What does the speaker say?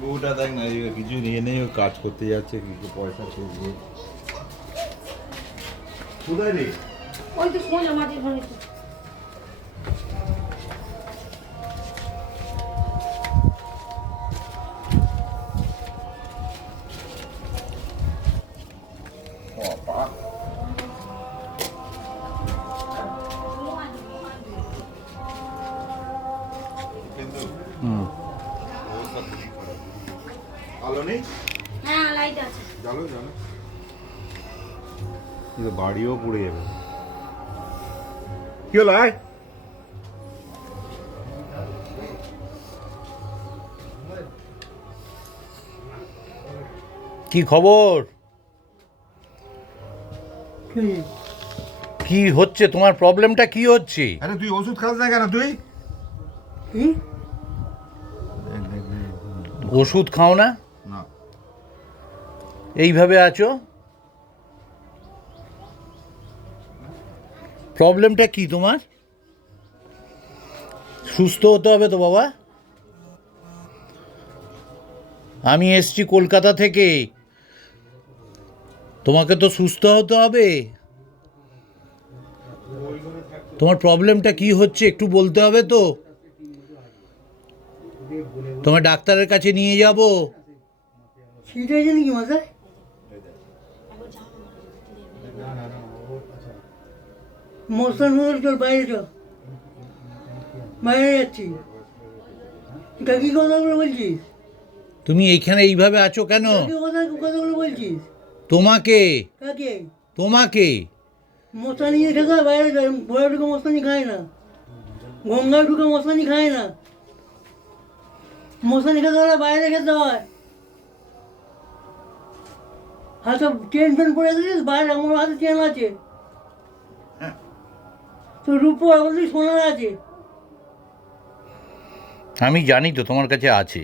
বউটা দেখ না, কিছু নিয়ে নেই, ও কাজ করতে যাচ্ছে, কিছু পয়সা করবো। কোথায় রে? ওই তো সোজা মাটির ঘরে। বাবা, কিন্তু অবস্থা খুবই খারাপ। আলো নেই? হ্যাঁ লাইট আছে। জানো জানো, কিন্তু বাড়িও পুড়ে যাবে। কি হলো? আয়। কি খবর? কি হচ্ছে তোমার? প্রবলেমটা কি হচ্ছে? আরে তুই ওষুধ খাস না কেন তুই? কি? ওষুধ খাও না? না, এইভাবে আছো? প্রবলেমটা কি তোমার? সুস্থ হতে হবে তো বাবা। আমি এসছি কলকাতা থেকে, তোমাকে তো সুস্থ হতে হবে। তোমার প্রবলেমটা কি হচ্ছে একটু বলতে হবে তো। তোমার ডাক্তারের কাছে নিয়ে যাব। শীত হয়েছে নাকি মাথায়? মশার মতো চল, বাইরে চল। বাইরে যাচ্ছি। কাকি কথাগুলো বলছিস? তুমি এইখানে এইভাবে আছো কেন? কাকি কথাগুলো বলছিস? তোমাকে কাকে? তোমাকে মশা নিয়ে খেতে হয়, বাইরে যায়। ঘরে ঢুকে মশানি খায় না, গঙ্গায় ঢুকে মশানি খায় না। মশানি খেতে হলে বাইরে খেতে হয়। হাতে চেন ফেন পরে গেছিস? বাইরে আমার হাতে চেন আছে, তো রূপো আমাদের সোনার আছে। আমি জানি তো তোমার কাছে আছে।